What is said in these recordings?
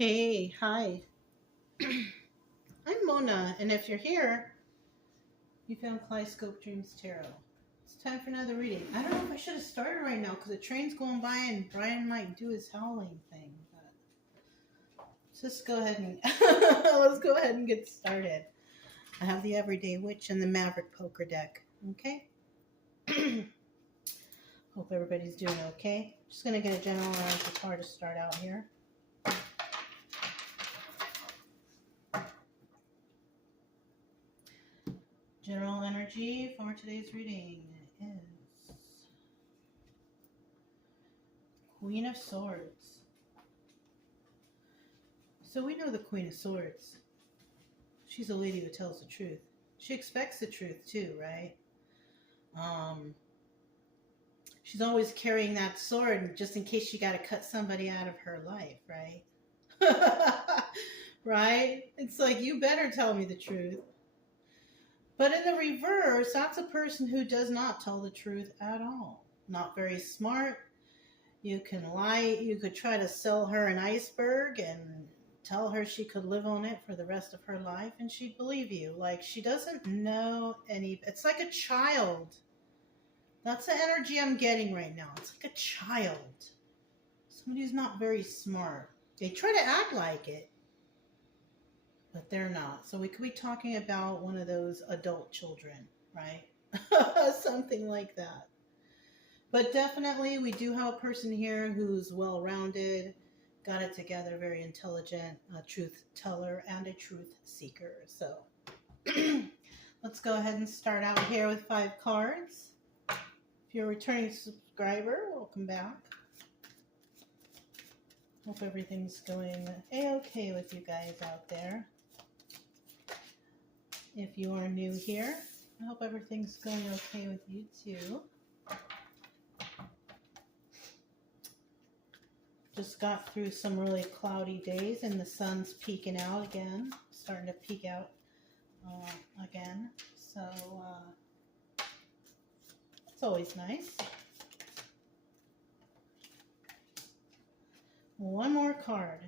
Hey, hi. I'm Mona, and if you're here, you found Kaleidoscope Dreams Tarot. It's time for another reading. I don't know if I should have started right now because the train's going by and Brian might do his howling thing. But just go ahead and let's go ahead and get started. I have the Everyday Witch and the Maverick Poker deck. Okay. Hope everybody's doing okay. Just gonna get a general energy card to start out here. General energy for today's reading is Queen of Swords. So we know the Queen of Swords. She's a lady who tells the truth. She expects the truth too, right? She's always carrying that sword just in case she got to cut somebody out of her life, right? Right? It's like, you better tell me the truth. But in the reverse, that's a person who does not tell the truth at all. Not very smart. You can lie. You could try to sell her an iceberg and tell her she could live on it for the rest of her life, and she'd believe you. Like, she doesn't know any. It's like a child. That's the energy I'm getting right now. It's like a child. Somebody who's not very smart. They try to act like it, but they're not. So we could be talking about one of those adult children, right? Something like that. But definitely we do have a person here who's well-rounded, got it together, very intelligent, a truth teller and a truth seeker. So let's go ahead and start out here with 5 cards. If you're a returning subscriber, welcome back. Hope everything's going a-okay with you guys out there. If you are new here, I hope everything's going okay with you too. Just got through some really cloudy days and the sun's peeking out again, starting to peek out again. So it's always nice. One more card.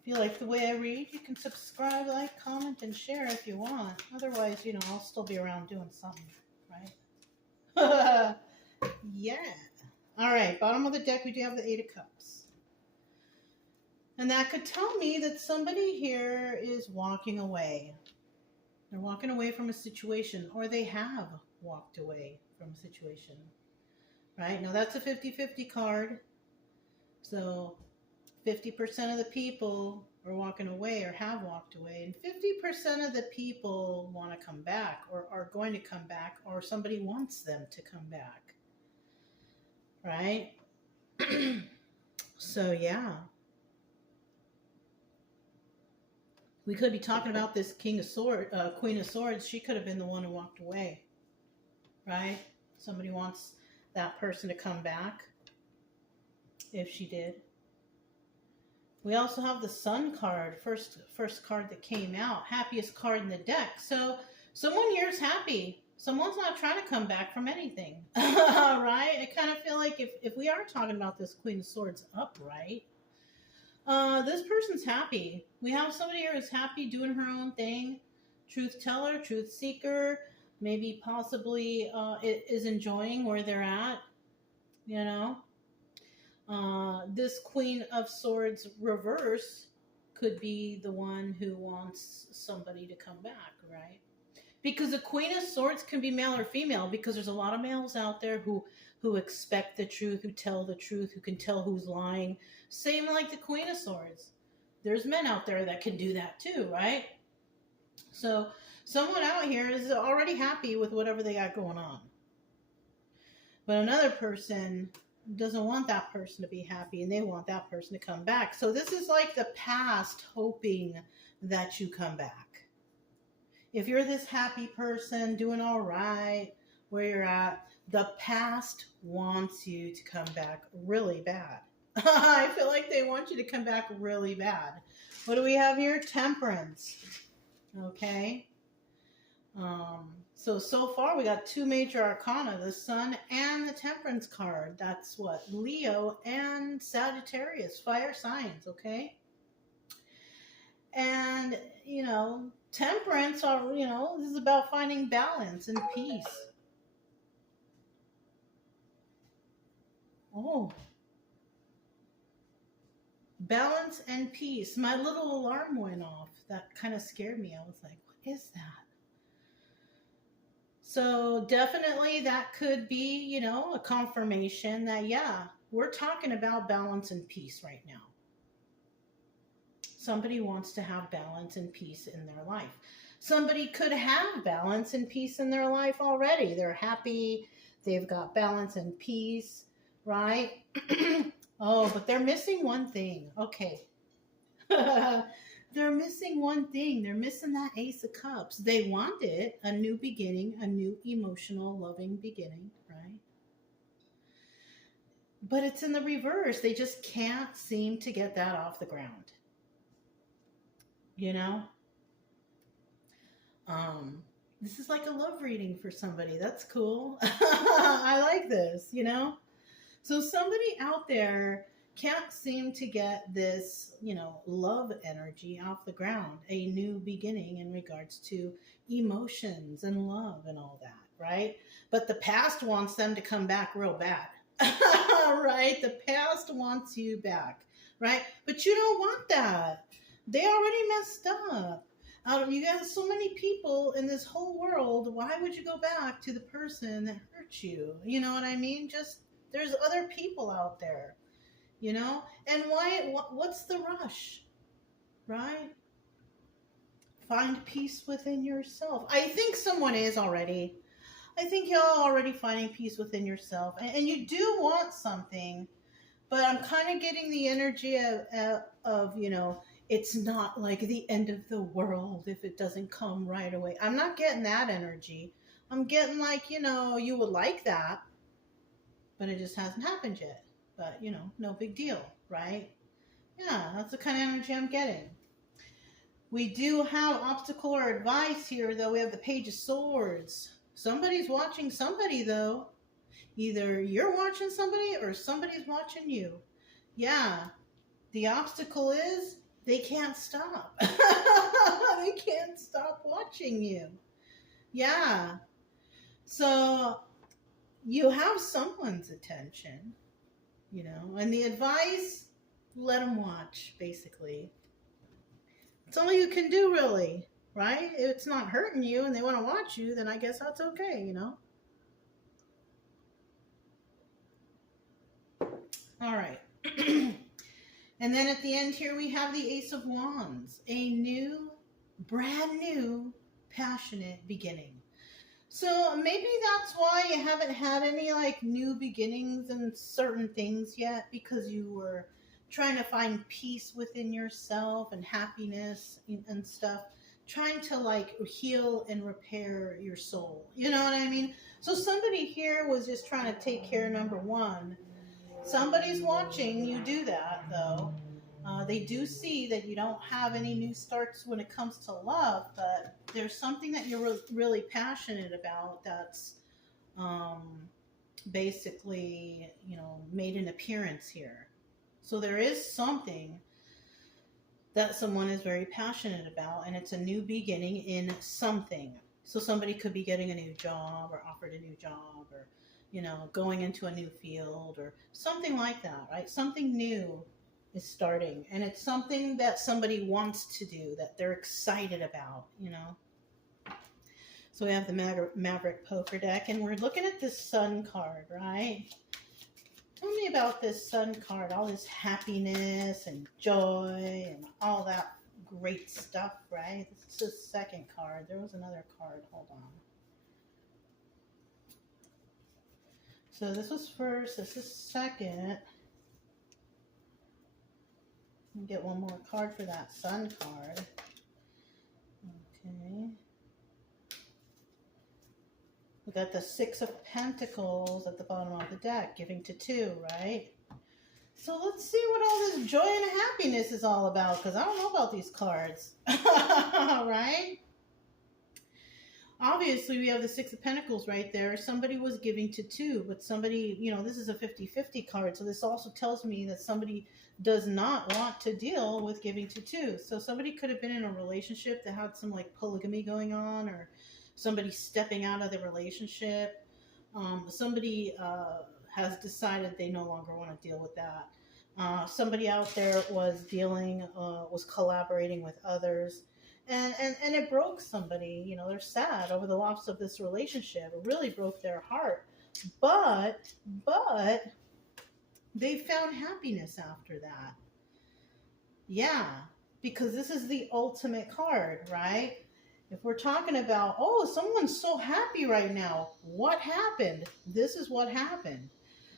If you like the way I read, you can subscribe, like, comment, and share if you want. Otherwise, you know, I'll still be around doing something, right? Yeah. All right, bottom of the deck, we do have the 8 of Cups. And that could tell me that somebody here is walking away. They're walking away from a situation, or they have walked away from a situation, right? Now, that's a 50-50 card. So 50% of the people are walking away or have walked away, and 50% of the people want to come back or are going to come back, or somebody wants them to come back, right? So, yeah. We could be talking about this Queen of Swords. She could have been the one who walked away, right? Somebody wants that person to come back, if she did. We also have the Sun card, first card that came out, happiest card in the deck. So someone here is happy. Someone's not trying to come back from anything, right? I kind of feel like if we are talking about this Queen of Swords upright, this person's happy. We have somebody here who's happy doing her own thing. Truth teller, truth seeker, maybe possibly is enjoying where they're at, you know. This Queen of Swords reverse could be the one who wants somebody to come back, right? Because the Queen of Swords can be male or female, because there's a lot of males out there who expect the truth, who tell the truth, who can tell who's lying. Same like the Queen of Swords. There's men out there that can do that too, right? So someone out here is already happy with whatever they got going on. But another person doesn't want that person to be happy, and they want that person to come back. So this is like the past hoping that you come back. If you're this happy person doing all right where you're at, the past wants you to come back really bad. I feel like they want you to come back really bad. What do we have here? Temperance. Okay. So far we got two major arcana, the Sun and the Temperance card. That's what? Leo and Sagittarius, fire signs, okay? And, you know, Temperance, are, you know, this is about finding balance and peace. Oh, balance and peace. My little alarm went off. That kind of scared me. I was like, what is that? So definitely that could be, you know, a confirmation that, yeah, we're talking about balance and peace right now. Somebody wants to have balance and peace in their life. Somebody could have balance and peace in their life already. They're happy. They've got balance and peace, right? Oh, but they're missing one thing. Okay. They're missing one thing. They're missing that Ace of Cups. They want it, a new beginning, a new emotional, loving beginning, right? But it's in the reverse. They just can't seem to get that off the ground. You know? This is like a love reading for somebody. That's cool. I like this, you know? So somebody out there can't seem to get this, you know, love energy off the ground, a new beginning in regards to emotions and love and all that, right? But the past wants them to come back real bad, right? The past wants you back, right? But you don't want that. They already messed up. You got so many people in this whole world. Why would you go back to the person that hurt you? You know what I mean? Just, there's other people out there. You know, and what's the rush, right? Find peace within yourself. I think someone is already. I think y'all already finding peace within yourself, and you do want something, but I'm kind of getting the energy of, you know, it's not like the end of the world if it doesn't come right away. I'm not getting that energy. I'm getting like, you know, you would like that, but it just hasn't happened yet. But, you know, no big deal, right? Yeah, that's the kind of energy I'm getting. We do have obstacle or advice here, though. We have the Page of Swords. Somebody's watching somebody, though. Either you're watching somebody or somebody's watching you. Yeah, the obstacle is they can't stop. They can't stop watching you. Yeah. So you have someone's attention. You know, and the advice, let them watch, basically. It's all you can do, really, right? If it's not hurting you and they want to watch you, then I guess that's okay, you know? All right. And then at the end here, we have the Ace of Wands, a new, brand new, passionate beginning. So maybe that's why you haven't had any like new beginnings and certain things yet, because you were trying to find peace within yourself and happiness and stuff, trying to like heal and repair your soul. You know what I mean? So somebody here was just trying to take care of number one. Somebody's watching you do that, though. They do see that you don't have any new starts when it comes to love, but there's something that you're really passionate about that's basically, you know, made an appearance here. So there is something that someone is very passionate about, and it's a new beginning in something. So somebody could be getting a new job or offered a new job, or, you know, going into a new field or something like that, right? Something new is starting, and it's something that somebody wants to do, that they're excited about, you know? So we have the Maverick Poker deck, and we're looking at this Sun card, right? Tell me about this Sun card, all this happiness and joy and all that great stuff, right? This is the second card. There was another card. Hold on. So this was first, this is second. Get one more card for that Sun card. Okay. We got the Six of Pentacles at the bottom of the deck, giving to two, right? So let's see what all this joy and happiness is all about, because I don't know about these cards. Right? Obviously, we have the Six of Pentacles right there. Somebody was giving to two, but somebody, this is a 50-50 card. So this also tells me that somebody does not want to deal with giving to two. So somebody could have been in a relationship that had some like polygamy going on, or somebody stepping out of the relationship. Somebody has decided they no longer want to deal with that. Somebody out there was collaborating with others. And it broke somebody. They're sad over the loss of this relationship. It really broke their heart. But they found happiness after that. Yeah, because this is the ultimate card, right? If we're talking about, oh, someone's so happy right now, what happened? This is what happened.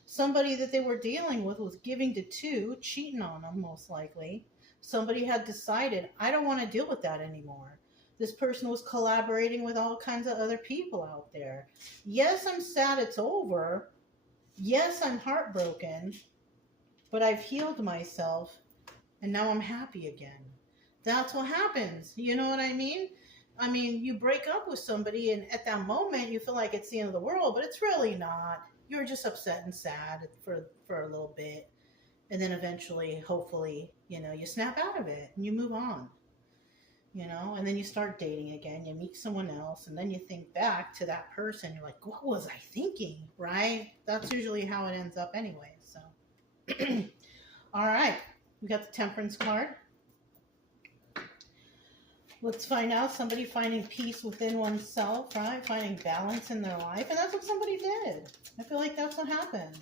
Somebody that they were dealing with was giving to two, cheating on them most likely. Somebody had decided, I don't want to deal with that anymore. This person was collaborating with all kinds of other people out there. Yes, I'm sad it's over. Yes, I'm heartbroken. But I've healed myself, and now I'm happy again. That's what happens. You know what I mean? I mean, you break up with somebody, and at that moment, you feel like it's the end of the world, but it's really not. You're just upset and sad for a little bit. And then eventually, hopefully, you snap out of it and you move on. And then you start dating again. You meet someone else, and then you think back to that person. You're like, what was I thinking, right? That's usually how it ends up anyway. So, all right. We got the Temperance card. Let's find out somebody finding peace within oneself, right? Finding balance in their life. And that's what somebody did. I feel like that's what happened.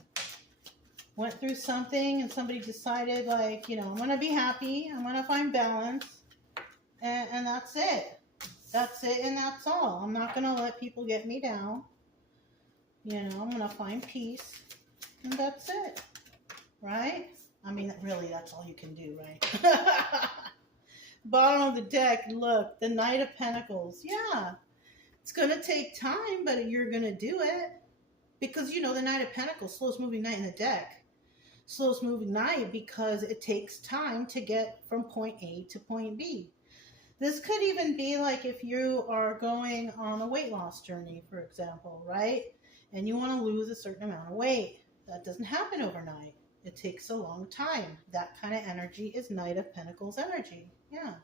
Went through something and somebody decided, like, I'm going to be happy. I'm going to find balance. And that's it. That's it and that's all. I'm not going to let people get me down. I'm going to find peace. And that's it. Right? I mean, really, that's all you can do, right? Bottom of the deck, look, the Knight of Pentacles. Yeah, it's going to take time, but you're going to do it. Because, the Knight of Pentacles, slowest moving knight in the deck. Slowest moving knight because it takes time to get from point A to point B. This could even be like if you are going on a weight loss journey, for example, right? And you want to lose a certain amount of weight. That doesn't happen overnight. It takes a long time. That kind of energy is Knight of Pentacles energy. Yeah.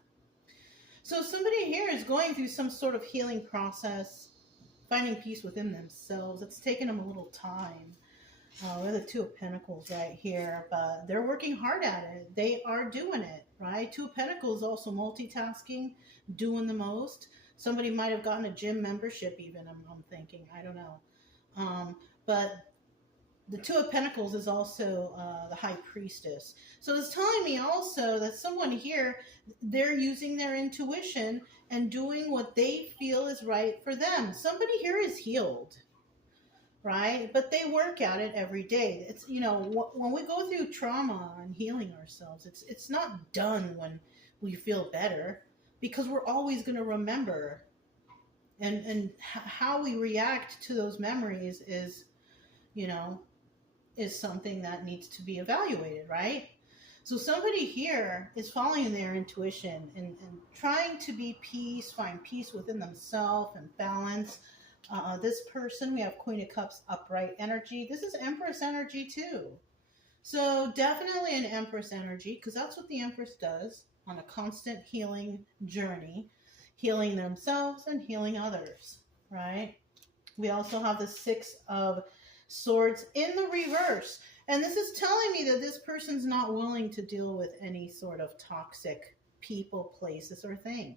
So somebody here is going through some sort of healing process, finding peace within themselves. It's taken them a little time. We have the Two of Pentacles right here, but they're working hard at it. They are doing it, right? Two of Pentacles also multitasking, doing the most. Somebody might have gotten a gym membership even, I'm thinking. I don't know. But the Two of Pentacles is also the High Priestess. So it's telling me also that someone here, they're using their intuition and doing what they feel is right for them. Somebody here is healed, right? But they work at it every day. It's, when we go through trauma and healing ourselves, it's not done when we feel better, because we're always going to remember. And how we react to those memories is, is something that needs to be evaluated, right? So somebody here is following their intuition and trying to be peace, find peace within themselves and balance. This person, we have Queen of Cups upright energy. This is Empress energy too. So definitely an Empress energy, because that's what the Empress does on a constant healing journey, healing themselves and healing others, right? We also have the Six of Swords in the reverse. And this is telling me that this person's not willing to deal with any sort of toxic people, places, or things.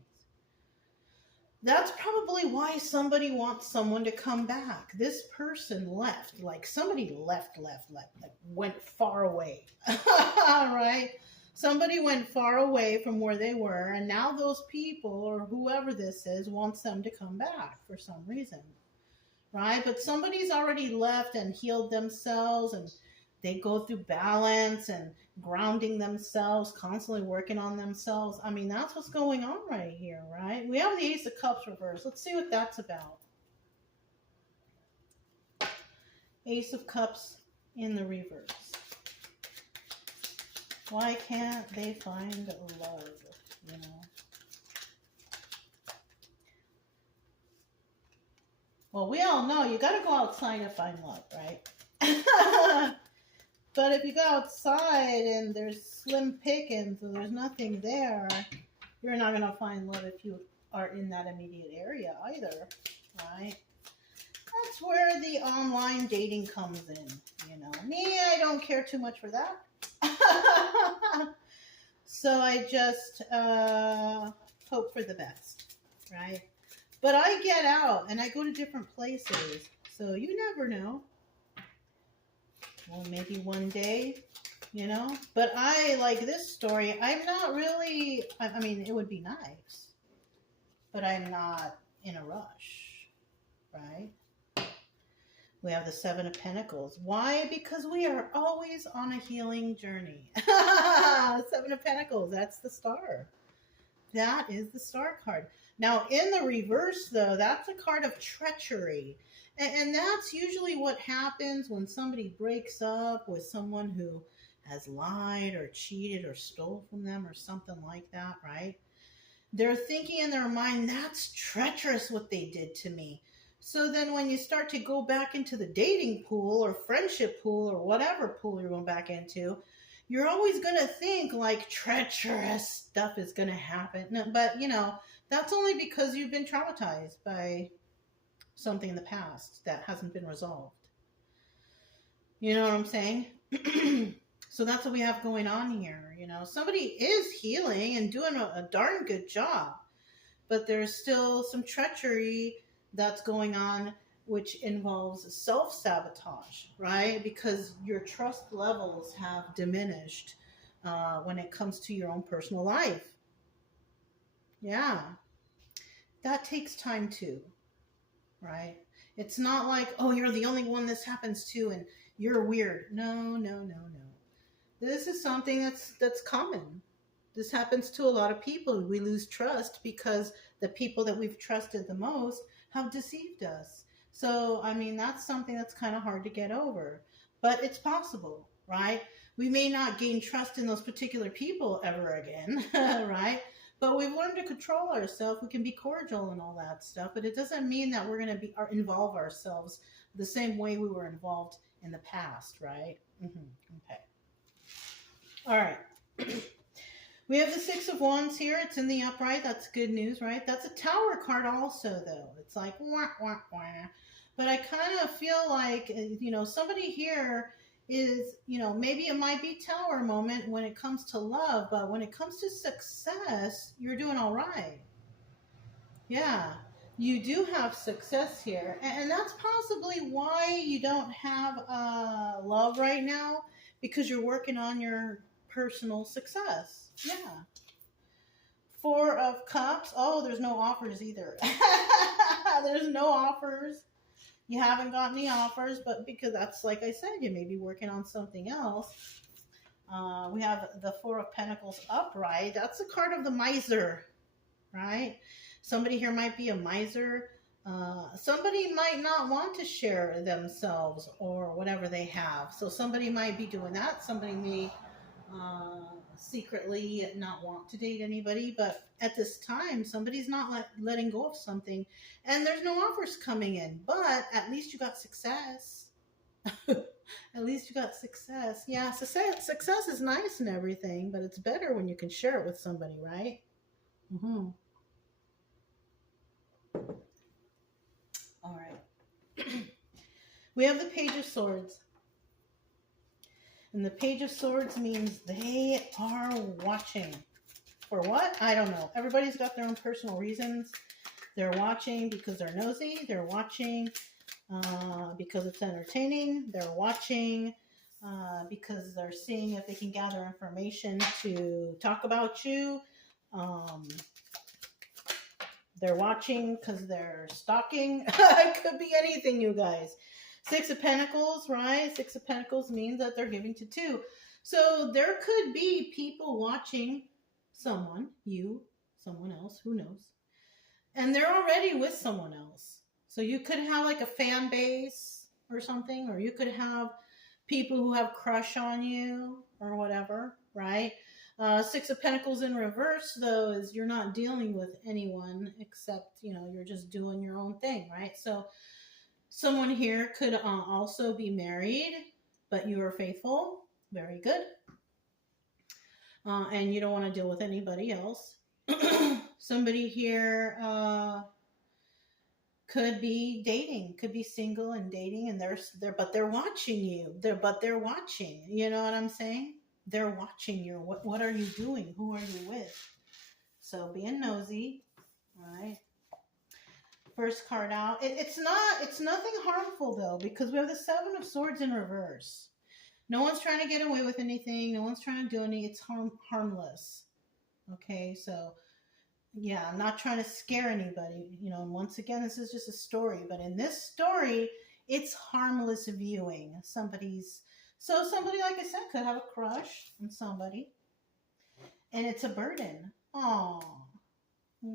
That's probably why somebody wants someone to come back. This person left, like somebody left, like went far away, right? Somebody went far away from where they were, and now those people, or whoever this is, wants them to come back for some reason, right? But somebody's already left and healed themselves, and they go through balance and grounding themselves, constantly working on themselves. I mean, that's what's going on right here, right? We have the Ace of Cups reversed. Let's see what that's about. Ace of Cups in the reverse. Why can't they find love, Well, we all know you got to go outside to find love, right? But if you go outside and there's slim pickings and there's nothing there, you're not going to find love if you are in that immediate area either, right? That's where the online dating comes in, you know. Me, I don't care too much for that. So I just hope for the best, right? But I get out and I go to different places, so you never know. Well, maybe one day, you know. But I like this story. I'm not really, I mean, it would be nice, but I'm not in a rush, right? We have the Seven of Pentacles. Why? Because we are always on a healing journey. Seven of Pentacles, that's the star. That is the star card. Now, in the reverse, though, that's a card of treachery. And that's usually what happens when somebody breaks up with someone who has lied or cheated or stole from them or something like that, right? They're thinking in their mind, that's treacherous what they did to me. So then when you start to go back into the dating pool or friendship pool or whatever pool you're going back into, you're always going to think like treacherous stuff is going to happen. But, you know, that's only because you've been traumatized by something in the past that hasn't been resolved. You know what I'm saying? So that's what we have going on here. You know, somebody is healing and doing a darn good job, but there's still some treachery that's going on, which involves self-sabotage, right? Because your trust levels have diminished when it comes to your own personal life. Yeah. That takes time too, right? It's not like, oh, you're the only one this happens to and you're weird. No. This is something that's common. This happens to a lot of people. We lose trust because the people that we've trusted the most have deceived us. So, I mean, that's something that's kind of hard to get over, but it's possible, right? We may not gain trust in those particular people ever again, right? But we've learned to control ourselves. We can be cordial and all that stuff, but it doesn't mean that we're going to involve ourselves the same way we were involved in the past, right? Okay. All right. We have the Six of Wands here. It's in the upright. That's good news, right? That's a Tower card also, though. It's like, wah, wah, wah. But I kind of feel like, you know, somebody here is, you know, maybe it might be Tower moment when it comes to love, but when it comes to success, you're doing all right. Yeah, you do have success here. And that's possibly why you don't have love right now, because you're working on your personal success. Yeah. Four of Cups. Oh, there's no offers either. There's no offers. You haven't got any offers, but because that's, like I said, you may be working on something else. We have the Four of Pentacles upright. That's the card of the miser, right? Somebody here might be a miser. Somebody might not want to share themselves or whatever they have. So somebody might be doing that. Somebody may secretly not want to date anybody, but at this time somebody's not letting go of something, and there's no offers coming in, but at least you got success. At least you got success. Yeah, success is nice and everything, but it's better when you can share it with somebody, right? All right. We have the Page of Swords. And the Page of Swords means they are watching. For what? I don't know. Everybody's got their own personal reasons. They're watching because they're nosy. They're watching because it's entertaining. They're watching because they're seeing if they can gather information to talk about you. They're watching because they're stalking. It could be anything, you guys. Six of Pentacles, right? Six of Pentacles means that they're giving to two. So there could be people watching someone, you, someone else, who knows. And they're already with someone else. So you could have like a fan base or something, or you could have people who have crush on you or whatever, right? Six of Pentacles in reverse, though, is you're not dealing with anyone except, you know, you're just doing your own thing, right? So Someone here could also be married, but you are faithful. Very good. And you don't want to deal with anybody else. Somebody here could be dating, could be single and dating, and but they're watching you. They're watching. You know what I'm saying? They're watching you. What are you doing? Who are you with? So being nosy, right? First card out. It's nothing harmful though, because we have the Seven of Swords in reverse. No one's trying to get away with anything. No one's trying to do anything. It's harmless. Okay, so yeah, I'm not trying to scare anybody. You know, and once again, this is just a story. But in this story, it's harmless viewing. Somebody, like I said, could have a crush on somebody, and it's a burden. Oh,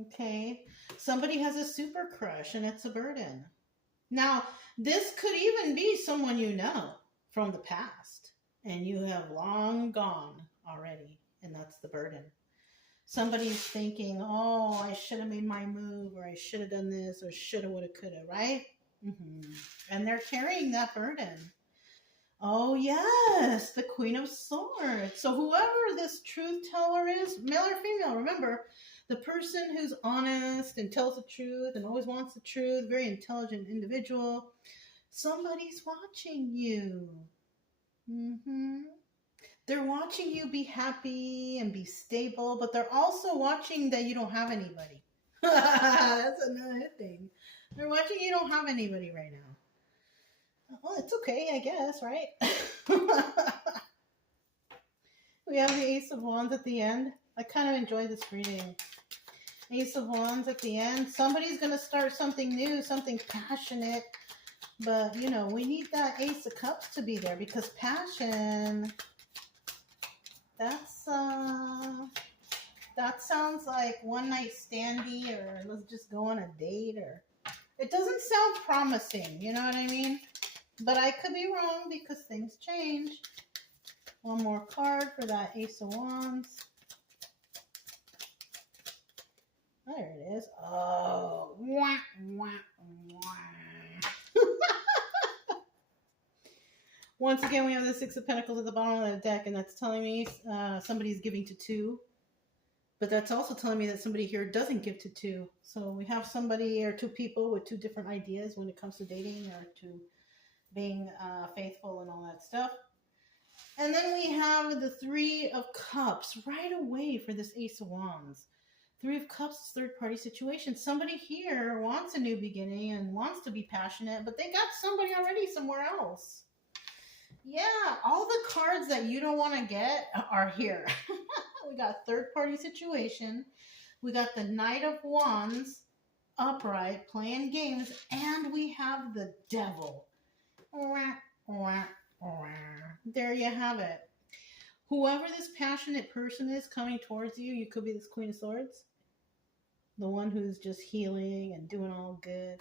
okay. Somebody has a super crush, and it's a burden. Now, this could even be someone you know from the past, and you have long gone already, and that's the burden. Somebody's thinking, oh, I should have made my move, or I should have done this, or shoulda, woulda, coulda, right? And they're carrying that burden. Oh, yes, the Queen of Swords. So whoever this truth teller is, male or female, remember, the person who's honest and tells the truth and always wants the truth, very intelligent individual, somebody's watching you. They're watching you be happy and be stable, but they're also watching that you don't have anybody. That's another thing. They're watching you don't have anybody right now. Well, it's okay, I guess, right? We have the Ace of Wands at the end. I kind of enjoy this reading. Ace of Wands at the end. Somebody's going to start something new, something passionate. But, you know, we need that Ace of Cups to be there, because passion, that sounds like one night standy, or let's just go on a date, or it doesn't sound promising, you know what I mean? But I could be wrong, because things change. One more card for that Ace of Wands. There it is. Oh, wah, wah, wah. Once again, we have the Six of Pentacles at the bottom of the deck, and that's telling me somebody's giving to two. But that's also telling me that somebody here doesn't give to two. So we have somebody or two people with two different ideas when it comes to dating or to being faithful and all that stuff. And then we have the Three of Cups right away for this Ace of Wands. Three of Cups is third-party situation. Somebody here wants a new beginning and wants to be passionate, but they got somebody already somewhere else. Yeah, all the cards that you don't want to get are here. We got third-party situation. We got the Knight of Wands upright playing games, and we have the Devil. There you have it. Whoever this passionate person is coming towards you, you could be this Queen of Swords. The one who's just healing and doing all good.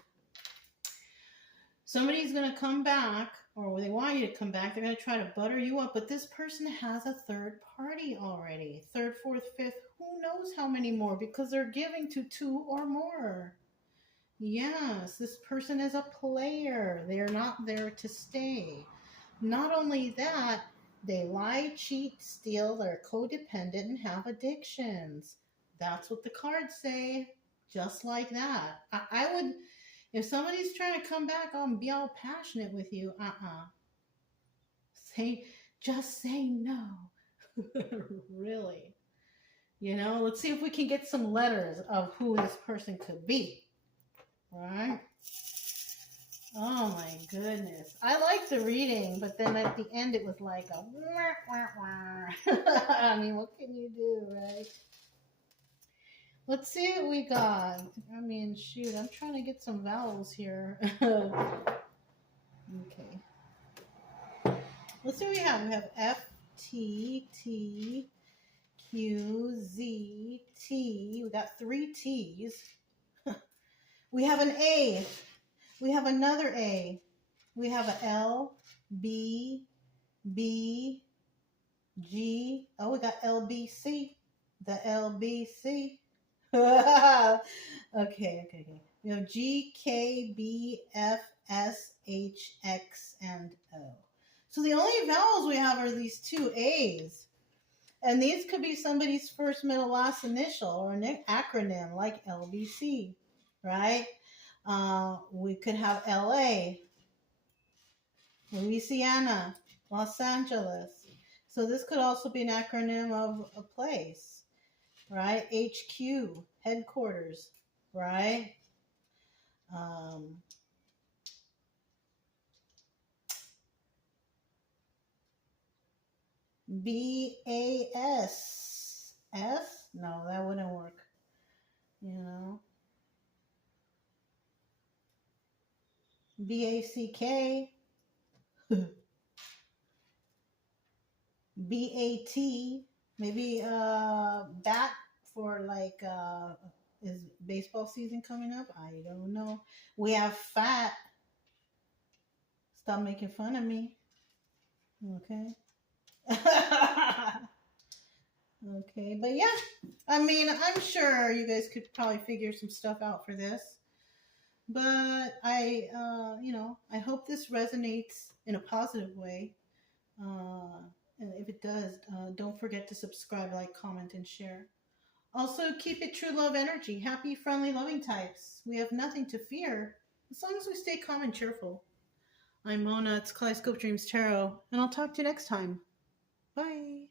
Somebody's going to come back, or they want you to come back. They're going to try to butter you up, but this person has a third party already. Third, fourth, fifth, who knows how many more, because they're giving to two or more. Yes, this person is a player. They're not there to stay. Not only that, they lie, cheat, steal, they're codependent, and have addictions. That's what the cards say. Just like that. I would, if somebody's trying to come back and be all passionate with you, just say no. Really. You know, let's see if we can get some letters of who this person could be. All right. Oh my goodness. I liked the reading, but then at the end it was like a wah, wah, wah. I mean, what can you do, right? Let's see what we got. I mean, shoot, I'm trying to get some vowels here. Okay. Let's see what we have. We have F, T, T, Q, Z, T. We got 3 T's. We have an A. We have another A. We have a L, B, B, G. Oh, we got LBC. The LBC. Okay. We have G, K, B, F, S, H, X, and O. So the only vowels we have are these two A's. And these could be somebody's first, middle, last initial or an acronym like LBC, right? We could have LA, Louisiana, Los Angeles. So this could also be an acronym of a place, right? HQ, headquarters, right? BAS. S? No, that wouldn't work. You know. BACK. BAT. Maybe bat for like is baseball season coming up? I don't know. We have fat. Stop making fun of me. Okay. Okay, but yeah, I mean, I'm sure you guys could probably figure some stuff out for this. But I hope this resonates in a positive way. And if it does, don't forget to subscribe, like, comment, and share. Also, keep it true love energy. Happy, friendly, loving types. We have nothing to fear as long as we stay calm and cheerful. I'm Mona. It's Kaleidoscope Dreams Tarot, and I'll talk to you next time. Bye.